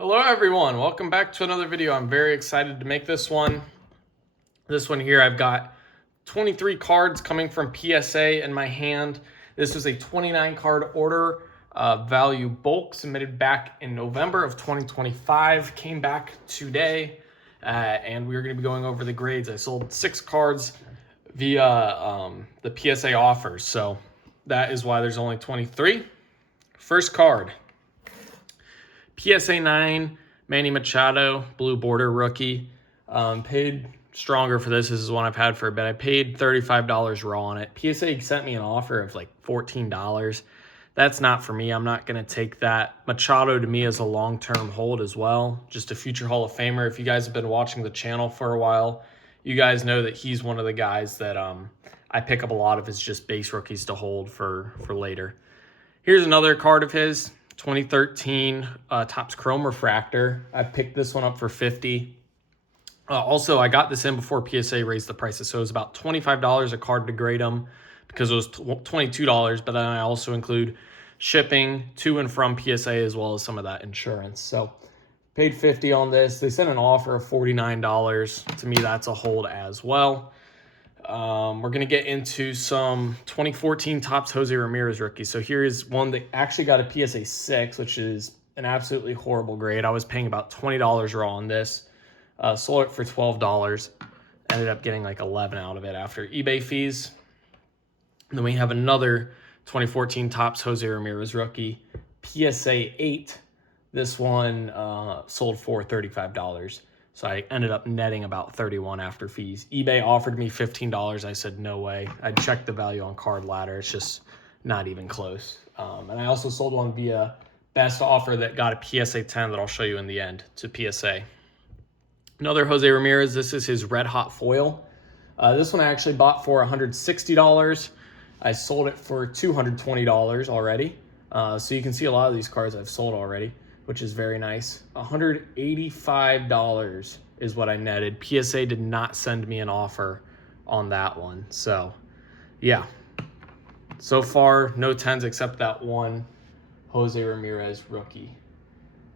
Hello everyone, welcome back to another video. I'm very excited to make this one. This one here, I've got 23 cards coming from PSA in my hand. This is a 29 card order, value bulk submitted back in November of 2025, came back today, and we're gonna be going over the grades. I sold 6 cards via the PSA offers, so that is why there's only 23. First card. PSA 9, Manny Machado, blue border rookie. Paid stronger for this. This is one I've had for a bit. I paid $35 raw on it. PSA sent me an offer of like $14. That's not for me. I'm not going to take that. Machado to me is a long-term hold as well. Just a future Hall of Famer. If you guys have been watching the channel for a while, you guys know that he's one of the guys that I pick up a lot of his just base rookies to hold for later. Here's another card of his. 2013 Topps Chrome Refractor. I picked this one up for $50. Also, I got this in before PSA raised the prices, so it was about $25 a card to grade them because it was $22, but then I also include shipping to and from PSA as well as some of that insurance. So paid $50 on this. They sent an offer of $49. To me, that's a hold as well. We're going to get into some 2014 Topps Jose Ramirez rookies. So here is one that actually got a PSA 6, which is an absolutely horrible grade. I was paying about $20 raw on this. Sold it for $12. Ended up getting like 11 out of it after eBay fees. And then we have another 2014 Topps Jose Ramirez rookie, PSA 8. This one sold for $35. So I ended up netting about $31 after fees. eBay offered me $15. I said, no way. I checked the value on Card Ladder. It's just not even close. And I also sold one via best offer that got a PSA 10 that I'll show you in the end to PSA. Another Jose Ramirez. This is his red hot foil. This one I actually bought for $160. I sold it for $220 already. So you can see a lot of these cards I've sold already, which is very nice. $185 is what I netted. PSA did not send me an offer on that one. So, yeah. So far, no 10s except that one Jose Ramirez rookie.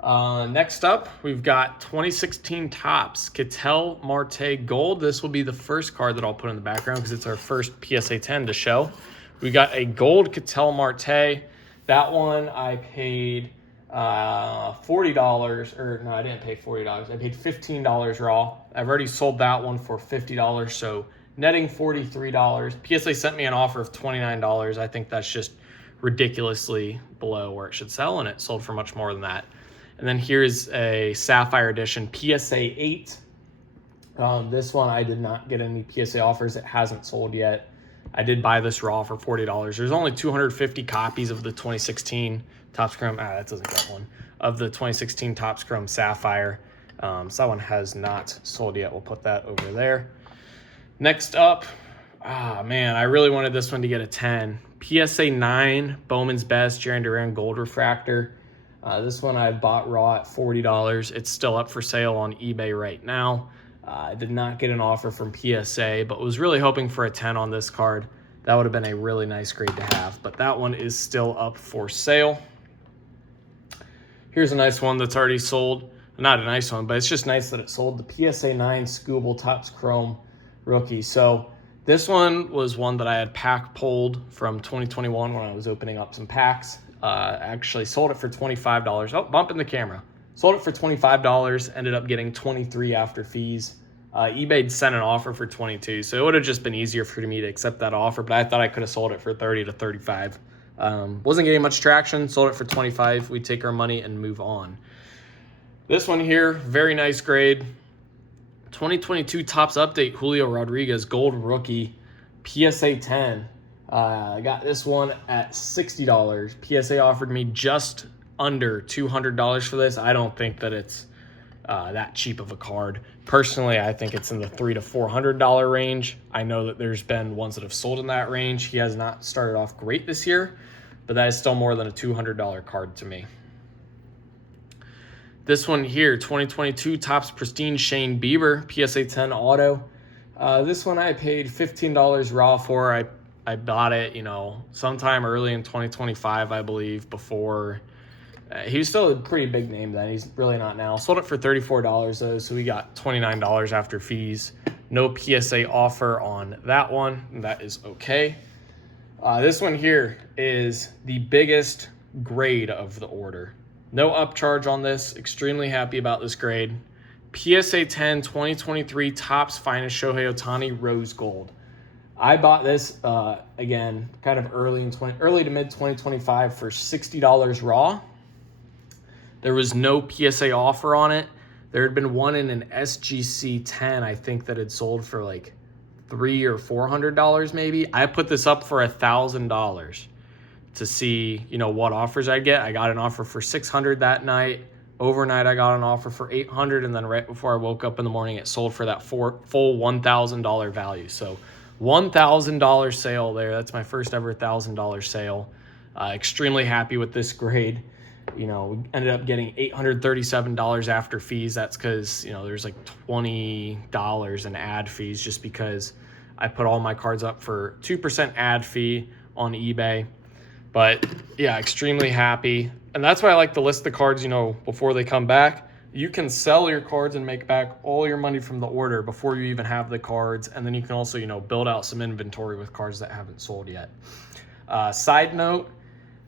Next up, we've got 2016 Topps Ketel Marte Gold. This will be the first card that I'll put in the background because it's our first PSA 10 to show. We got a gold Ketel Marte. That one I paid $40, or no, I didn't pay $40. I paid $15 raw. I've already sold that one for $50, so netting $43. PSA sent me an offer of $29. I think that's just ridiculously below where it should sell, and it sold for much more than that. And then here's a Sapphire Edition PSA 8. This one I did not get any PSA offers. It hasn't sold yet. I did buy this raw for $40. There's only 250 copies of the 2016 Topps Chrome. That doesn't get one. Of the 2016 Topps Chrome Sapphire. So that one has not sold yet. We'll put that over there. Next up, man, I really wanted this one to get a 10. PSA 9 Bowman's Best Jarren Duran Gold Refractor. This one I bought raw at $40. It's still up for sale on eBay right now. I did not get an offer from PSA, but was really hoping for a 10 on this card. That would have been a really nice grade to have, but that one is still up for sale. Here's a nice one that's already sold. Not a nice one, but it's just nice that it sold. The PSA 9 Scooble Topps Chrome rookie. So this one was one that I had pack pulled from 2021 when I was opening up some packs. Actually sold it for $25. Oh, bumping the camera. Sold it for $25, ended up getting $23 after fees. eBay sent an offer for $22, so it would have just been easier for me to accept that offer, but I thought I could have sold it for $30 to $35. Wasn't getting much traction, sold it for $25. We take our money and move on. This one here, very nice grade. 2022 Topps Update Julio Rodriguez Gold Rookie PSA 10. I got this one at $60. PSA offered me just under $200 for this. I don't think that it's that cheap of a card. Personally, I think it's in the $300 to $400 range. I know that there's been ones that have sold in that range. He has not started off great this year, but that is still more than a $200 card to me. This one here, 2022 Topps Pristine Shane Bieber PSA 10 Auto. This one I paid $15 raw for. I bought it, sometime early in 2025, I believe, before He was still a pretty big name then. He's really not now. Sold it for $34 though, so we got $29 after fees. No PSA offer on that one, and that is okay. This one here is the biggest grade of the order. No upcharge on this. Extremely happy about this grade. PSA 10 2023 Topps Finest Shohei Ohtani Rose Gold. I bought this, again, kind of early to mid 2025 for $60 raw. There was no PSA offer on it. There had been one in an SGC 10, I think, that had sold for like $300 or $400 maybe. I put this up for $1,000 to see, what offers I'd get. I got an offer for $600 that night. Overnight, I got an offer for $800, and then right before I woke up in the morning, it sold for that full $1,000 value. So $1,000 sale there. That's my first ever $1,000 sale. Extremely happy with this grade. We ended up getting $837 after fees. That's because, there's like $20 in ad fees just because I put all my cards up for 2% ad fee on eBay. But yeah, extremely happy. And that's why I like to list the cards, before they come back. You can sell your cards and make back all your money from the order before you even have the cards. And then you can also, build out some inventory with cards that haven't sold yet. Side note,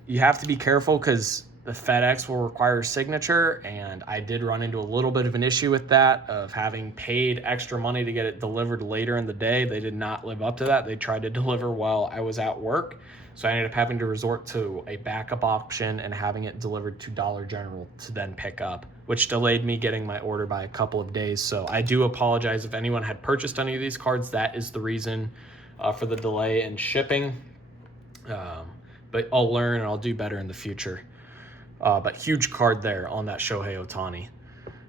you have to be careful because the FedEx will require a signature, and I did run into a little bit of an issue with that, of having paid extra money to get it delivered later in the day. They did not live up to that. They tried to deliver while I was at work, so I ended up having to resort to a backup option and having it delivered to Dollar General to then pick up, which delayed me getting my order by a couple of days. So I do apologize if anyone had purchased any of these cards. That is the reason for the delay in shipping, but I'll learn and I'll do better in the future. But huge card there on that Shohei Ohtani.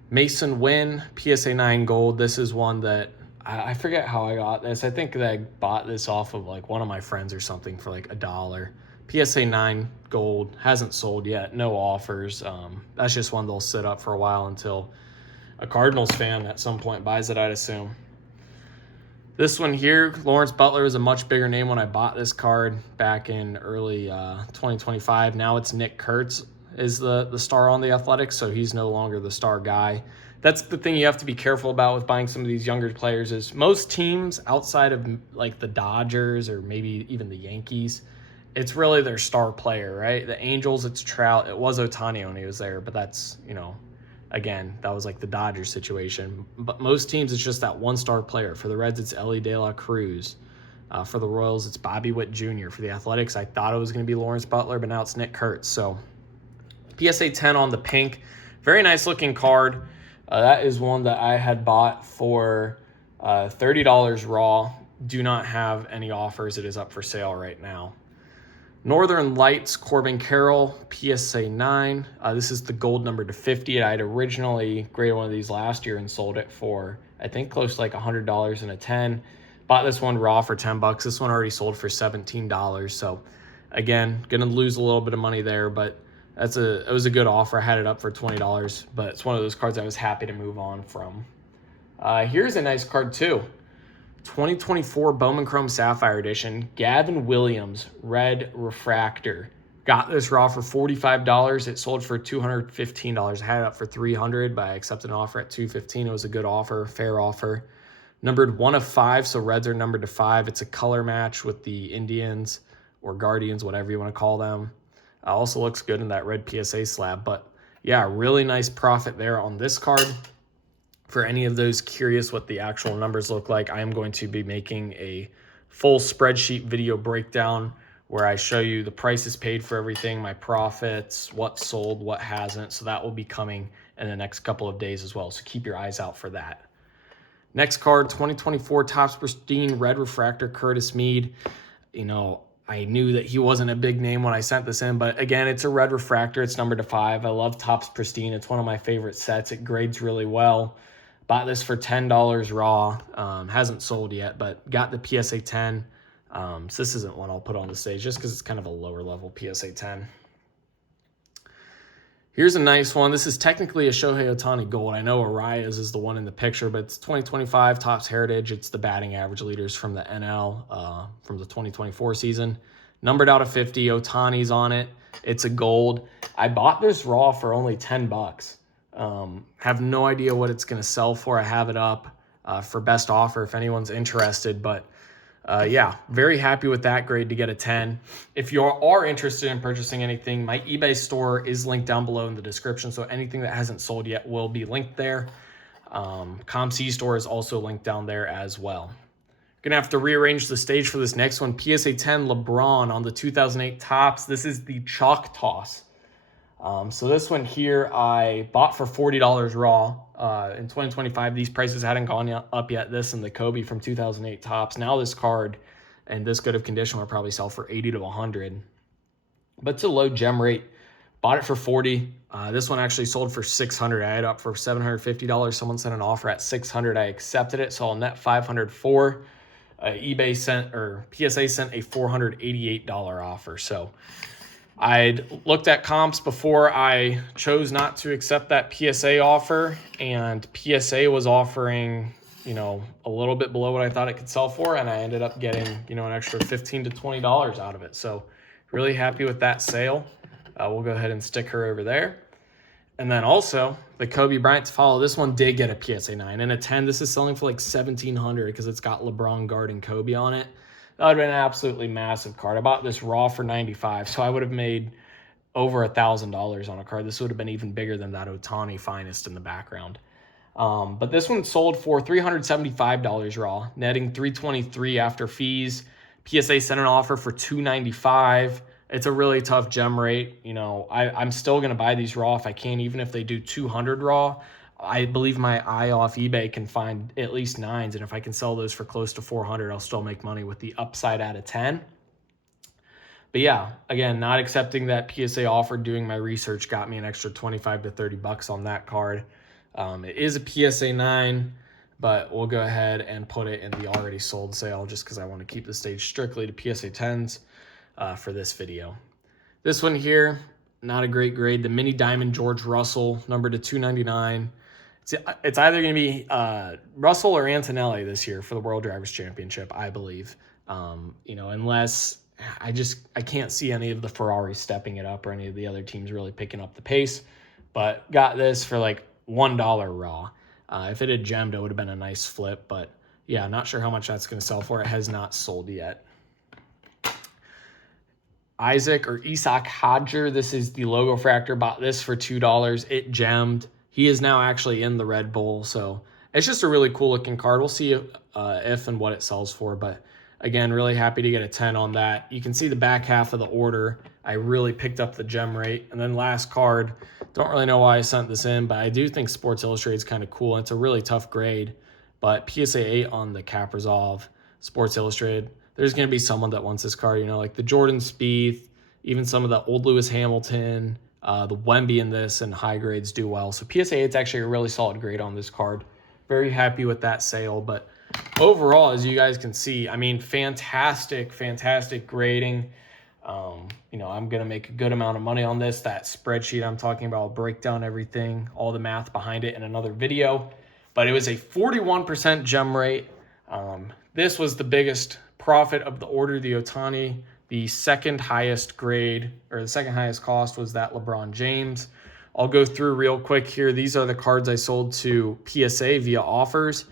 Mason Wynn, PSA 9 gold. This is one that I forget how I got this. I think that I bought this off of like one of my friends or something for like $1. PSA 9 gold, hasn't sold yet, no offers. That's just one that'll sit up for a while until a Cardinals fan at some point buys it, I'd assume. This one here, Lawrence Butler was a much bigger name when I bought this card back in early 2025. Now it's Nick Kurtz is the star on the Athletics, so he's no longer the star guy. That's the thing you have to be careful about with buying some of these younger players is most teams outside of like the Dodgers or maybe even the Yankees, it's really their star player, right? The Angels, it's Trout. It was Ohtani when he was there, but that's, again, that was like the Dodgers situation. But most teams, it's just that one star player. For the Reds, it's Elly De La Cruz. For the Royals, it's Bobby Witt Jr. For the Athletics, I thought it was going to be Lawrence Butler, but now it's Nick Kurtz. So PSA 10 on the pink. Very nice looking card. That is one that I had bought for $30 raw. Do not have any offers. It is up for sale right now. Northern Lights, Corbin Carroll, PSA 9. This is the gold number to 50. I had originally graded one of these last year and sold it for, I think, close to like $100 and a 10. Bought this one raw for $10. This one already sold for $17. So, again, going to lose a little bit of money there, but it was a good offer. I had it up for $20, but it's one of those cards I was happy to move on from. Here's a nice card too. 2024 Bowman Chrome Sapphire Edition, Gavin Williams, Red Refractor. Got this raw for $45. It sold for $215. I had it up for $300, but I accepted an offer at $215. It was a good offer, fair offer. Numbered 1 of 5, so Reds are numbered to 5. It's a color match with the Indians or Guardians, whatever you want to call them. Also looks good in that red PSA slab. But yeah, really nice profit there on this card. For any of those curious what the actual numbers look like, I am going to be making a full spreadsheet video breakdown where I show you the prices paid for everything, my profits, what sold, what hasn't. So that will be coming in the next couple of days as well. So keep your eyes out for that. Next card, 2024 Topps Pristine Red Refractor Curtis Mead. I knew that he wasn't a big name when I sent this in, but again, it's a red refractor. It's numbered to 5. I love Topps Pristine. It's one of my favorite sets. It grades really well. Bought this for $10 raw. Hasn't sold yet, but got the PSA 10. So this isn't one I'll put on the stage just because it's kind of a lower level PSA 10. Here's a nice one. This is technically a Shohei Ohtani gold. I know Arias is the one in the picture, but it's 2025 Topps Heritage. It's the batting average leaders from the NL from the 2024 season. Numbered out of 50. Ohtani's on it. It's a gold. I bought this raw for only 10 bucks. Have no idea what it's going to sell for. I have it up for best offer if anyone's interested, but yeah, very happy with that grade to get a 10. If you are interested in purchasing anything, my eBay store is linked down below in the description, so anything that hasn't sold yet will be linked there. ComC store is also linked down there as well. Gonna have to rearrange the stage for this next one. PSA 10 LeBron on the 2008 Topps. This is the Chalk Toss. So this one here I bought for $40 raw. In 2025, these prices hadn't gone up yet. This and the Kobe from 2008 Topps. Now this card and this good of condition will probably sell for 80 to 100. But it's a low gem rate. Bought it for 40. This one actually sold for 600. I had it up for $750. Someone sent an offer at 600. I accepted it, so I'll net 504. eBay sent, or PSA sent a $488 offer. So I'd looked at comps before I chose not to accept that PSA offer, and PSA was offering, you know, a little bit below what I thought it could sell for, and I ended up getting, you know, an extra $15 to $20 out of it. So really happy with that sale. We'll go ahead and stick her over there. And then also the Kobe Bryant to follow. This one did get a PSA 9 and a 10. This is selling for like $1,700 because it's got LeBron guarding Kobe on it. That would have been an absolutely massive card. I bought this raw for $95, so I would have made over $1,000 on a card. This would have been even bigger than that Ohtani finest in the background. But this one sold for $375 raw, netting $323 after fees. PSA sent an offer for $295. It's a really tough gem rate. You know, I'm still going to buy these raw if I can, even if they do 200 raw. I believe my eye off eBay can find at least 9s, and if I can sell those for close to 400, I'll still make money with the upside out of 10. But yeah, again, not accepting that PSA offer, doing my research got me an extra 25 to 30 bucks on that card. It is a PSA 9, but we'll go ahead and put it in the already sold sale just because I want to keep the stage strictly to PSA 10s for this video. This one here, not a great grade. The Mini Diamond George Russell, number to 299. It's either going to be Russell or Antonelli this year for the World Drivers' Championship, I believe. You know, unless I can't see any of the Ferraris stepping it up or any of the other teams really picking up the pace. But got this for like $1 raw. If it had gemmed, it would have been a nice flip. But yeah, not sure how much that's going to sell for. It has not sold yet. Isaac Hodger. This is the Logo Fractor. Bought this for $2. It gemmed. He is now actually in the Red Bull, so it's just a really cool looking card. We'll see if and what it sells for, but again, really happy to get a 10 on that. You can see the back half of the order. I really picked up the gem rate. And then last card, don't really know why I sent this in, but I do think Sports Illustrated is kind of cool. It's a really tough grade, but PSA 8 on the Kaprizov, Sports Illustrated. There's going to be someone that wants this card, you know, like the Jordan Spieth, even some of the old Lewis Hamilton, the Wemby in this, and high grades do well. So PSA 8 is actually a really solid grade on this card. Very happy with that sale. But overall, as you guys can see, I mean, fantastic grading. You know, I'm going to make a good amount of money on this. That spreadsheet I'm talking about, I'll break down everything, all the math behind it in another video. But it was a 41% gem rate. This was the biggest profit of the order, the Ohtani. The second highest grade, or the second highest cost, was that LeBron James. I'll go through real quick here. These are the cards I sold to PSA via offers.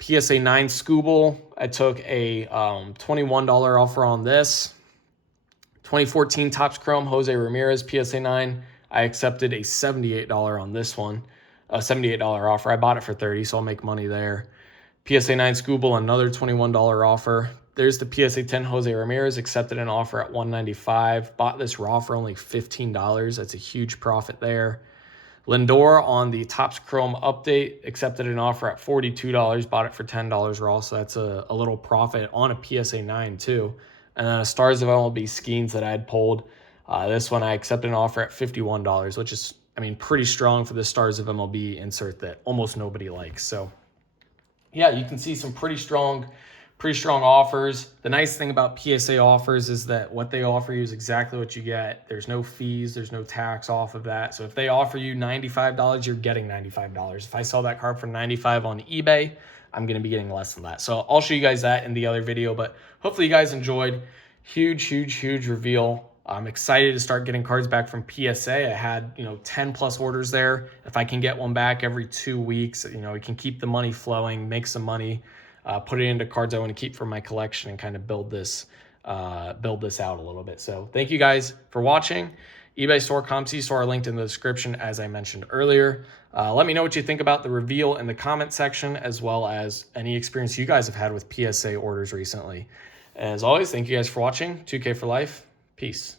PSA 9 Scooble, I took a $21 offer on this. 2014 Topps Chrome Jose Ramirez PSA 9, I accepted a $78 on this one. A $78 offer. I bought it for $30, so I'll make money there. PSA 9 Scooble, another $21 offer. There's the PSA 10 Jose Ramirez, accepted an offer at $195. Bought this raw for only $15. That's a huge profit there. Lindor on the Topps Chrome update, accepted an offer at $42. Bought it for $10 raw, so that's a little profit on a PSA 9 too. And then a Stars of MLB Skeens that I had pulled. This one I accepted an offer at $51, which is, I mean, pretty strong for the Stars of MLB insert that almost nobody likes. So yeah, you can see some pretty strong offers. The nice thing about PSA offers is that what they offer you is exactly what you get. There's no fees, there's no tax off of that. So if they offer you $95, you're getting $95. If I sell that card for $95 on eBay, I'm going to be getting less than that. So I'll show you guys that in the other video, but hopefully you guys enjoyed. Huge reveal I'm excited to start getting cards back from PSA. I had, 10 plus orders there. If I can get one back every 2 weeks, we can keep the money flowing, make some money, put it into cards I want to keep for my collection, and kind of build this out a little bit. So thank you guys for watching. eBay store, ComC store are linked in the description, as I mentioned earlier. Let me know what you think about the reveal in the comment section, as well as any experience you guys have had with PSA orders recently. As always, thank you guys for watching. 2K for life. Peace.